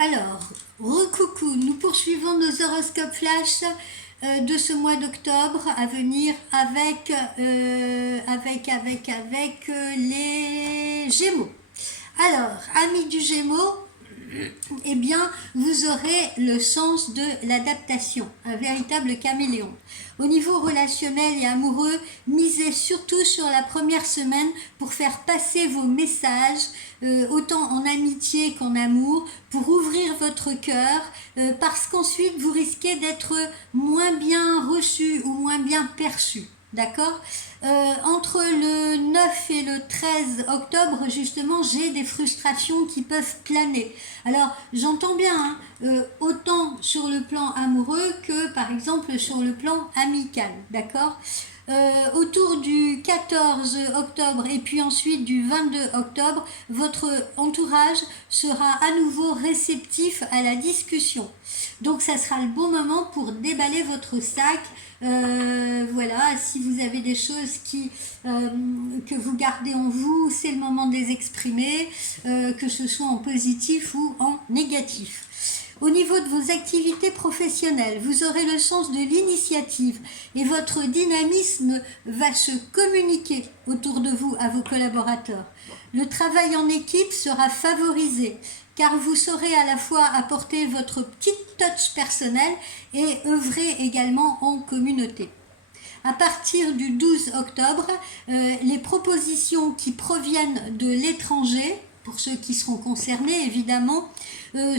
Alors, recoucou, nous poursuivons nos horoscopes flash de ce mois d'octobre à venir avec les Gémeaux. Alors, amis du Gémeaux, eh bien, vous aurez le sens de l'adaptation, un véritable caméléon. Au niveau relationnel et amoureux, misez surtout sur la première semaine pour faire passer vos messages, autant en amitié qu'en amour, pour ouvrir votre cœur, parce qu'ensuite vous risquez d'être moins bien reçu ou moins bien perçu. D'accord. Entre le 9 et le 13 octobre, justement, j'ai des frustrations qui peuvent planer. Alors, j'entends bien, autant sur le plan amoureux que, par exemple, sur le plan amical. D'accord. Autour du 14 octobre et puis ensuite du 22 octobre, votre entourage sera à nouveau réceptif à la discussion. Donc ça sera le bon moment pour déballer votre sac. Voilà, si vous avez des choses que vous gardez en vous, c'est le moment de les exprimer, que ce soit en positif ou en négatif. Au niveau de vos activités professionnelles, vous aurez le sens de l'initiative et votre dynamisme va se communiquer autour de vous à vos collaborateurs. Le travail en équipe sera favorisé car vous saurez à la fois apporter votre petite touch personnelle et œuvrer également en communauté. À partir du 12 octobre, les propositions qui proviennent de l'étranger, pour ceux qui seront concernés évidemment,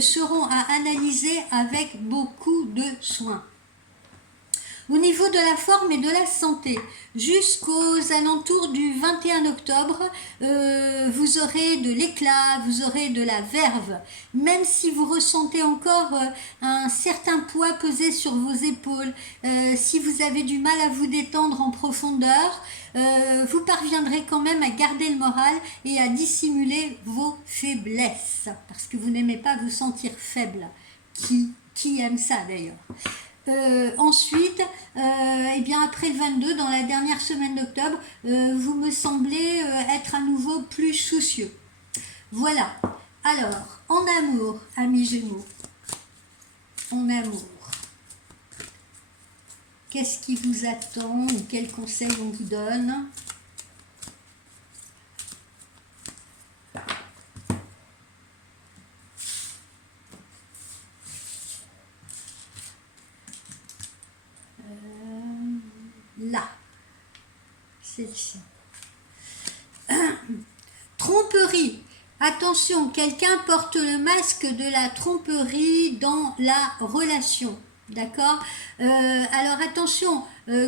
seront à analyser avec beaucoup de soin. Au niveau de la forme et de la santé, jusqu'aux alentours du 21 octobre, vous aurez de l'éclat, vous aurez de la verve. Même si vous ressentez encore un certain poids pesé sur vos épaules, si vous avez du mal à vous détendre en profondeur, vous parviendrez quand même à garder le moral et à dissimuler vos faiblesses. Parce que vous n'aimez pas vous sentir faible. Qui aime ça d'ailleurs ? Ensuite, eh bien après le 22, dans la dernière semaine d'octobre, vous me semblez être à nouveau plus soucieux. Voilà. Alors, en amour, amis Gémeaux, en amour, qu'est-ce qui vous attend ou quels conseils on vous donne ? Là, celle-ci. Tromperie. Attention, quelqu'un porte le masque de la tromperie dans la relation. D'accord. Alors attention,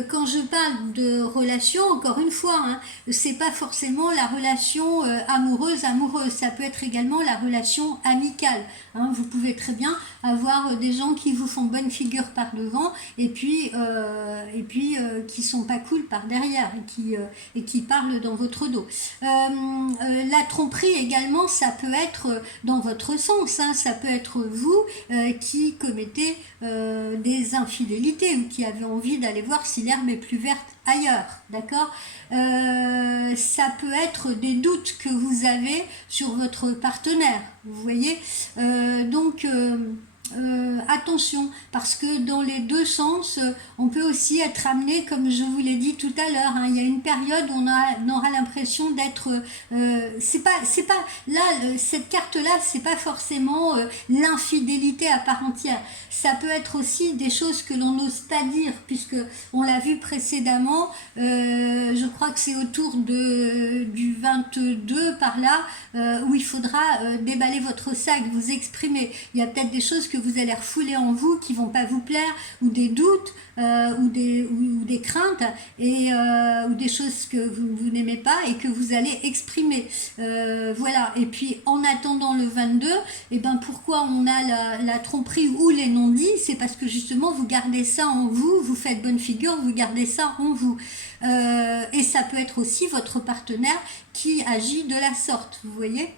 quand je parle de relation, encore une fois, c'est pas forcément la relation amoureuse, ça peut être également la relation amicale. Vous pouvez très bien avoir des gens qui vous font bonne figure par devant et puis qui sont pas cool par derrière et qui parlent dans votre dos. La tromperie également, ça peut être dans votre sens, ça peut être vous qui commettez des infidélités ou qui avez envie d'aller voir si l'herbe est plus verte ailleurs, d'accord. Ça peut être des doutes que vous avez sur votre partenaire, vous voyez. Donc attention, parce que dans les deux sens, on peut aussi être amené, comme je vous l'ai dit tout à l'heure, il y a une période où on aura l'impression d'être, c'est pas là, cette carte-là, c'est pas forcément l'infidélité à part entière. Ça peut être aussi des choses que l'on n'ose pas dire, puisque on l'a vu précédemment. Je crois que c'est autour du 22 par là, où il faudra déballer votre sac, vous exprimer. Il y a peut-être des choses que vous allez refouler en vous qui vont pas vous plaire, ou des doutes, ou des craintes, ou des choses que vous n'aimez pas et que vous allez exprimer. Voilà. Et puis en attendant le 22, pourquoi on a la tromperie ou les non-dits, c'est parce que justement vous gardez ça en vous, vous faites bonne figure, vous gardez ça en vous. Et ça peut être aussi votre partenaire qui agit de la sorte, vous voyez.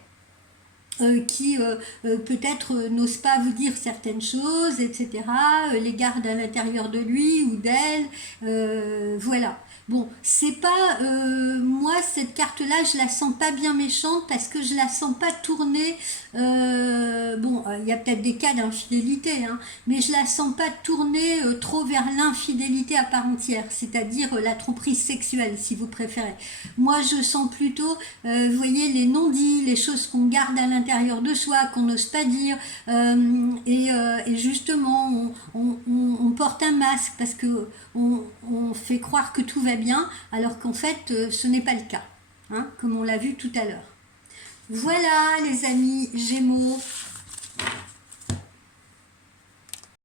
Qui peut-être n'ose pas vous dire certaines choses, etc., les garde à l'intérieur de lui ou d'elle, voilà. Bon, c'est pas, moi cette carte-là, je la sens pas bien méchante parce que je la sens pas tournée bon, il y a peut-être des cas d'infidélité, hein, mais je la sens pas tourner trop vers l'infidélité à part entière, c'est-à-dire la tromperie sexuelle, si vous préférez. Moi, je sens plutôt, vous voyez, les non-dits, les choses qu'on garde à l'intérieur de soi, qu'on n'ose pas dire, et justement, on porte un masque parce que on fait croire que tout va bien, alors qu'en fait, ce n'est pas le cas, hein, comme on l'a vu tout à l'heure. Voilà les amis Gémeaux,